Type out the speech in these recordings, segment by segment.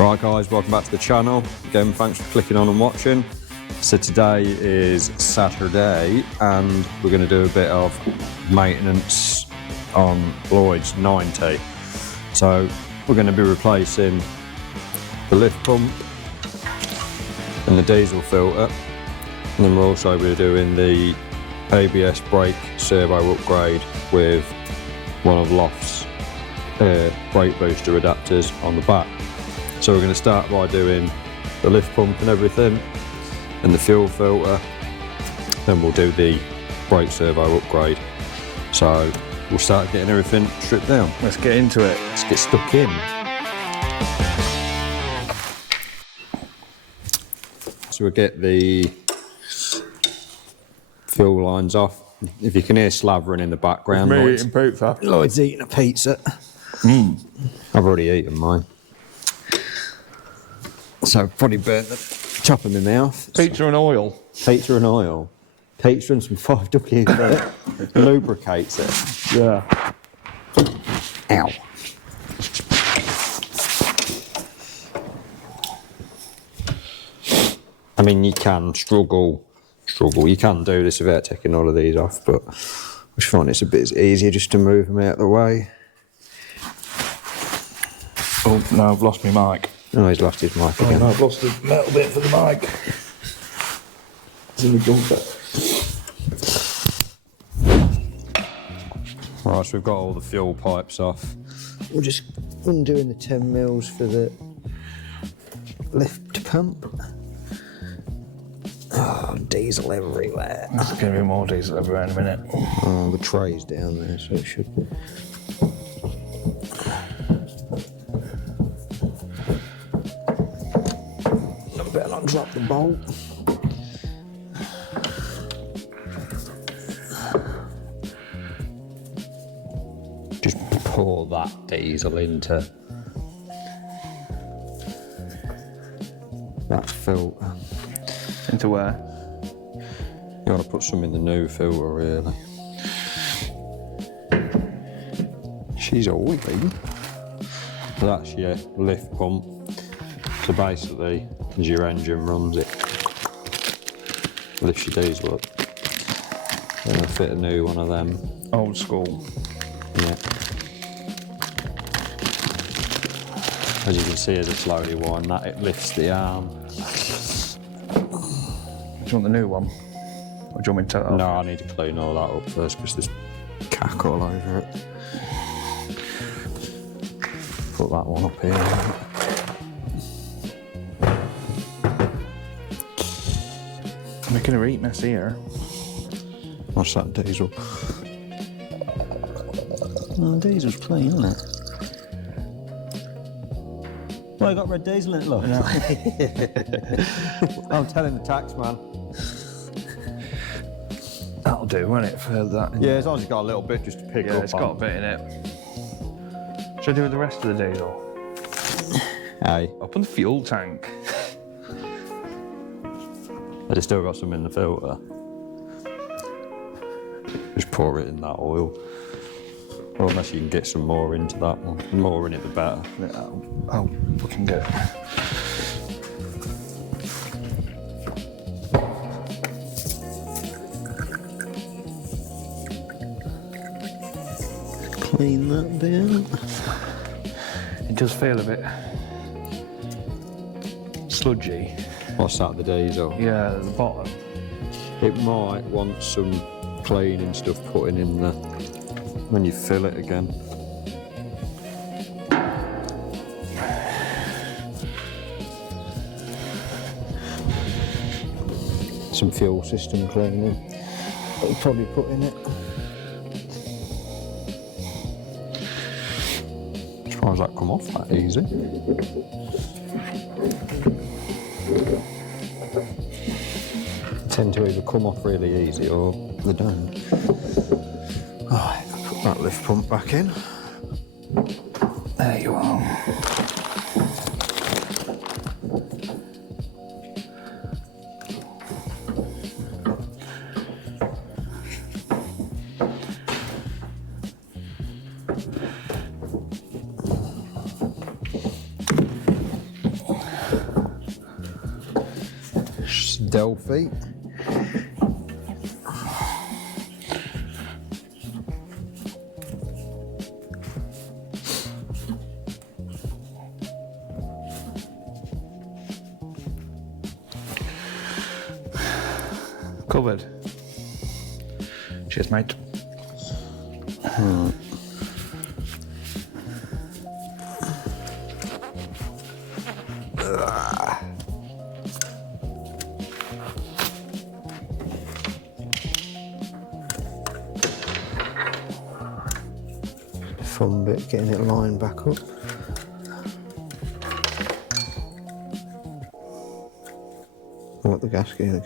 Right guys, welcome back to the channel. Again, thanks for clicking on and watching. So today is Saturday and we're going to do a bit of maintenance on Lloyd's 90. So we're going to be replacing the lift pump and the diesel filter, and then we're also be doing the ABS brake servo upgrade with one of LOF's brake booster adapters on the back. So we're going to start by doing the lift pump and everything and the fuel filter, then we'll do the brake servo upgrade. So we'll start getting everything stripped down. Let's get into it. Let's get stuck in. So we'll get the fuel lines off. If you can hear slavering in the background, Me eating pizza. Lloyd's eating a pizza. I've already eaten mine. So probably burnt the top of my mouth. Pizza and oil. Pizza and oil. Pizza and some 5 duckies that lubricates it. Yeah. Ow. I mean, you can struggle. You can do this without taking all of these off, but I just find it's a bit easier just to move them out of the way. Oh, no, I've lost my mic. Oh, he's lost his mic again. Oh, no, I've lost the metal bit for the mic. It's in the jumper. Right, so we've got all the fuel pipes off. We're just undoing the 10 mils for the lift pump. Oh, diesel everywhere. There's going to be more diesel everywhere in a minute. Oh, the tray's down there, so it should be. I better not drop the bolt. Just pour that diesel into that filter. Into where? You want to put some in the new filter, really. She's oily. That's your lift pump. So basically, as your engine runs, it lifts your diesel up. I'm going to fit a new one of them. Old school. Yeah. As you can see, as I slowly wind that, it lifts the arm. Do you want the new one? Or do you want me to take that off? No, I need to clean all that up first because there's cack all over it. Put that one up here. Making a reek mess here. What's that diesel? Oh, diesel's clean, isn't it? Well, I got red diesel in it, look. No. I'm telling the tax man. That'll do, won't it, for that? Yeah, as long as it's got a little bit just to pick up. Yeah, it's got a bit in it. Should I do with the rest of the diesel? Aye. Up in the fuel tank. I just still got some in the filter. Just pour it in that oil. Or unless you can get some more into that one. The more in it, the better. Yeah, I'll fucking get it. Clean that bit. It does feel a bit sludgy. What's that, the diesel? Yeah, at the bottom. It might want some cleaning stuff putting in there when you fill it again. Some fuel system cleaning that you probably put in it. As far as that come off that easy. Tend to either come off really easy or they don't. Right, I'll put that lift pump back in. There you are. Delphi. Covered. Cheers, mate. Fun bit, getting it lined back up. What the gasket?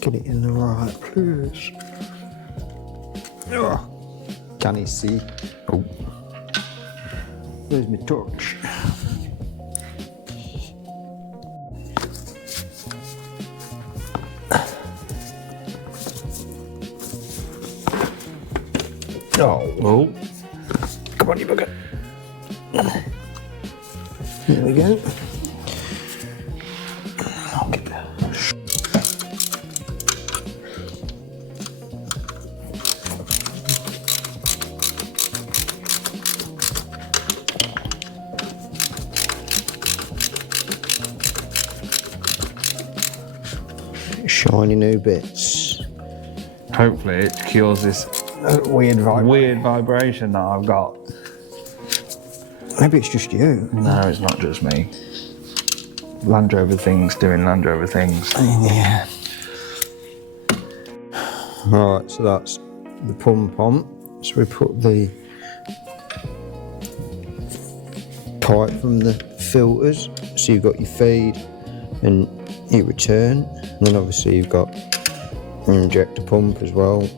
Get it in the right place. Oh, can you see? Oh, there's my torch. Oh, come on, you bugger. There we go. I'll get that. Shiny new bits. Hopefully it cures this Weird vibration that I've got. Maybe it's just you. No, it's not just me. Land Rover things doing Land Rover things. Yeah. Right, so that's the pump on. So we put the pipe from the filters. So you've got your feed and your return. And then obviously you've got an injector pump as well.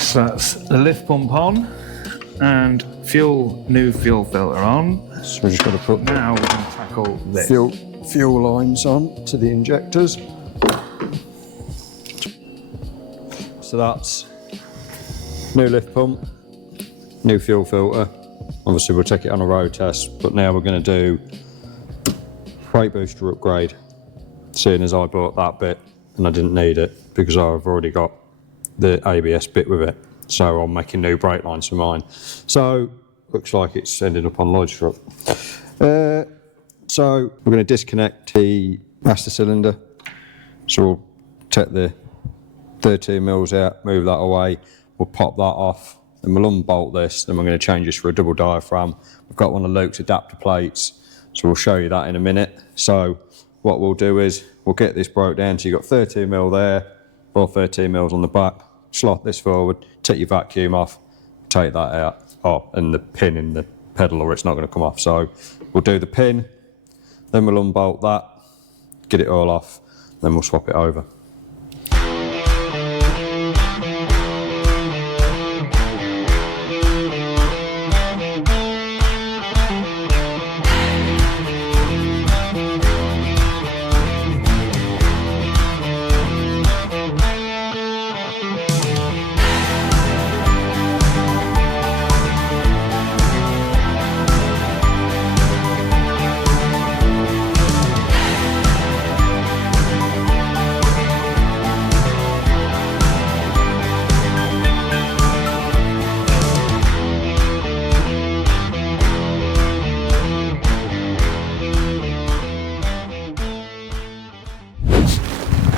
So that's the lift pump on and new fuel filter on. So we're just going to put Now we can tackle this. fuel lines on to the injectors. So that's new lift pump, new fuel filter. Obviously we'll take it on a road test, but now we're going to do brake booster upgrade, seeing as I bought that bit and I didn't need it because I've already got the ABS bit with it. So I'm making new brake lines for mine. So looks like it's ended up on Lloyd's truck. So we're going to disconnect the master cylinder. So we'll take the 13 mils out, move that away. We'll pop that off, then we'll unbolt this. Then we're going to change this for a double diaphragm. We've got one of Luke's adapter plates, so we'll show you that in a minute. So what we'll do is we'll get this broke down. So you've got 13 mil there, or 13 mils on the back. Slot this forward, take your vacuum off, take that out. Oh, and the pin in the pedal or it's not going to come off. So we'll do the pin, then we'll unbolt that, get it all off, then we'll swap it over.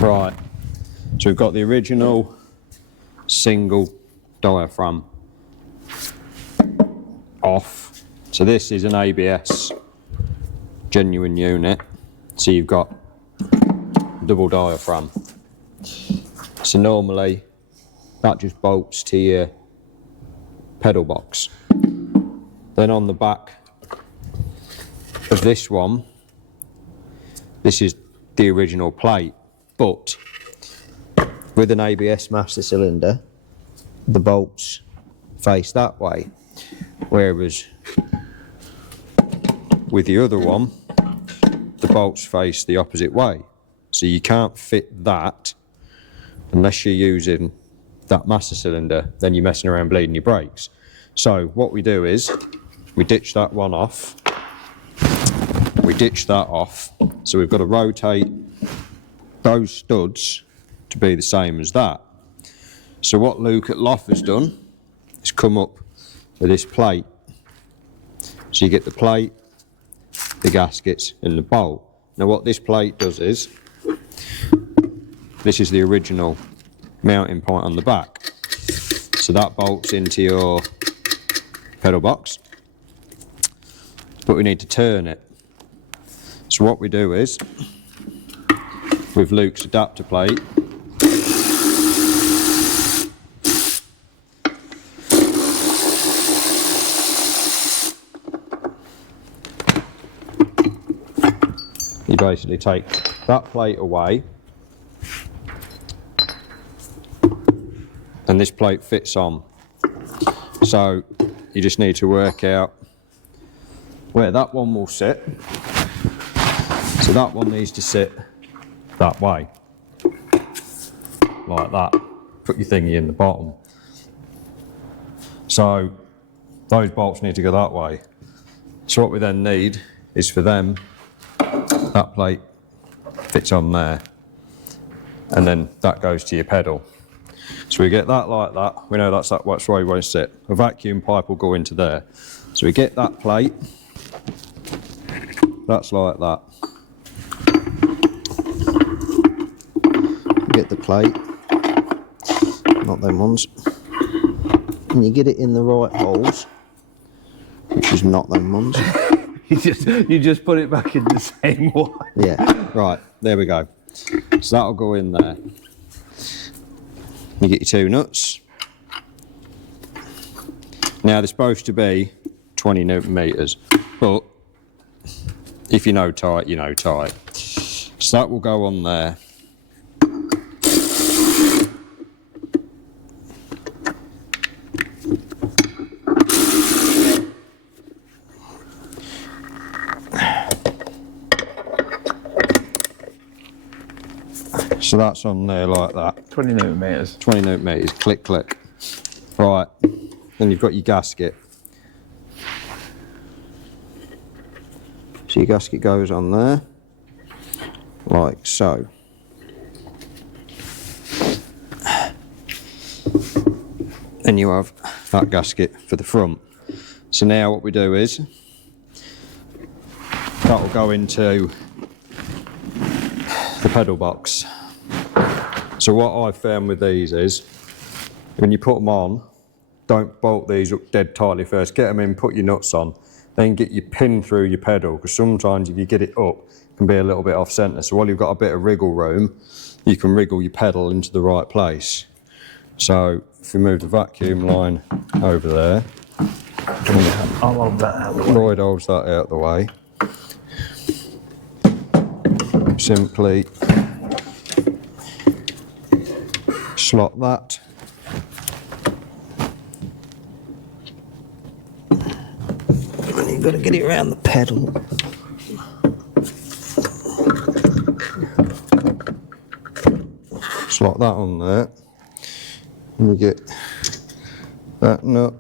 Right, so we've got the original single diaphragm off. So this is an ABS genuine unit. So you've got double diaphragm. So normally that just bolts to your pedal box. Then on the back this one, this is the original plate, but with an ABS master cylinder, the bolts face that way, whereas with the other one, the bolts face the opposite way. So you can't fit that unless you're using that master cylinder, then you're messing around bleeding your brakes. So what we do is, we ditch that one off, we ditch that off, so we've got to rotate those studs to be the same as that. So what Luke at LOF has done is come up with this plate. So you get the plate, the gaskets and the bolt. Now what this plate does is, this is the original mounting point on the back. So that bolts into your pedal box, but we need to turn it. So what we do is, with Luke's adapter plate, you basically take that plate away and this plate fits on. So you just need to work out where that one will sit. So that one needs to sit that way, like that. Put your thingy in the bottom. So those bolts need to go that way. So what we then need is for them, that plate fits on there, and then that goes to your pedal. So we get that like that, we know that's where you want to sit. A vacuum pipe will go into there. So we get that plate, that's like that. Get the plate, not them ones, and you get it in the right holes, which is not them ones. You just put it back in the same one. Yeah, right, there we go. So that'll go in there. You get your two nuts. Now they're supposed to be 20 Newton meters, but if you know tight, you know tight. So that will go on there. So that's on there like that. 20 Newton meters. 20 Newton meters, click, click. Right, then you've got your gasket. So your gasket goes on there, like so. Then you have that gasket for the front. So now what we do is, that will go into the pedal box. So what I've found with these is, when you put them on, don't bolt these up dead tightly first. Get them in, put your nuts on, then get your pin through your pedal, because sometimes if you get it up, it can be a little bit off centre. So while you've got a bit of wriggle room, you can wriggle your pedal into the right place. So if we move the vacuum line over there, I'll hold that out of the way. Lloyd holds that out of the way. Simply slot that. And you've got to get it around the pedal. Slot that on there. And you get that nut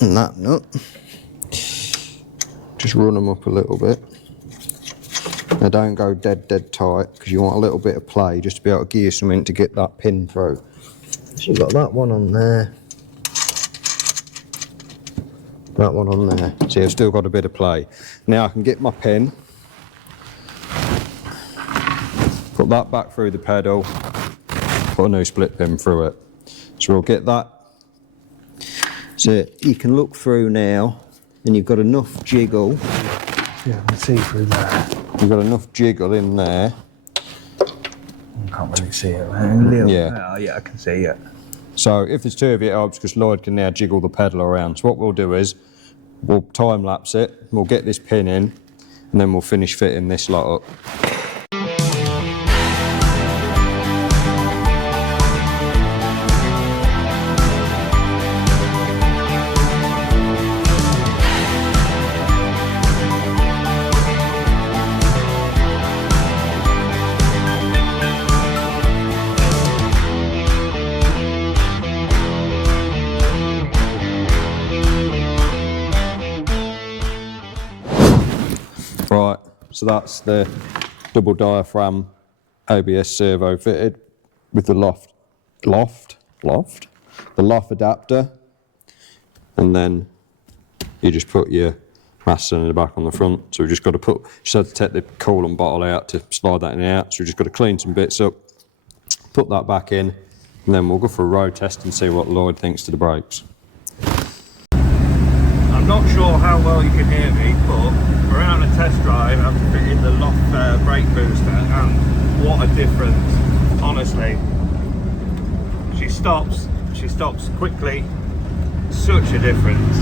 and that nut. Just run them up a little bit. Now don't go dead tight, because you want a little bit of play just to be able to gear something to get that pin through. So you've got that one on there. That one on there. See, I've still got a bit of play. Now I can get my pin, put that back through the pedal, put a new split pin through it. So we'll get that. So you can look through now, and you've got enough jiggle. Yeah, I can see through there. You've got enough jiggle in there. I can't really see it. Man. Yeah. Oh, yeah, I can see it. So if there's two of you, it helps, because Lloyd can now jiggle the pedal around. So what we'll do is, we'll time lapse it, we'll get this pin in, and then we'll finish fitting this lot up. Right, so that's the double diaphragm ABS servo fitted with the the LOF adapter, and then you just put your mass cylinder back on the front. So we just got to just had to take the coolant bottle out to slide that in and out. So we just got to clean some bits up, put that back in, and then we'll go for a road test and see what Lloyd thinks to the brakes. I'm not sure how well you can hear me, but we're out on a test drive after fitting the LOF brake booster, and what a difference, honestly. She stops quickly, such a difference.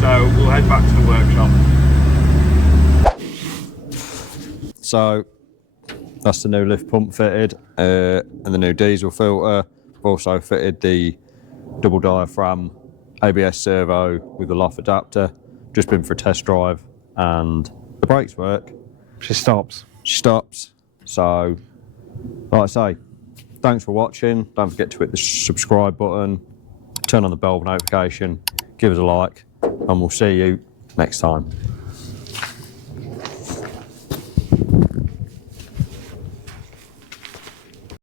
So we'll head back to the workshop. So that's the new lift pump fitted, and the new diesel filter. We've also fitted the double diaphragm ABS servo with the LOF adapter. Just been for a test drive, and the brakes work. She stops. So, like I say, thanks for watching. Don't forget to hit the subscribe button, turn on the bell notification, give us a like, and we'll see you next time.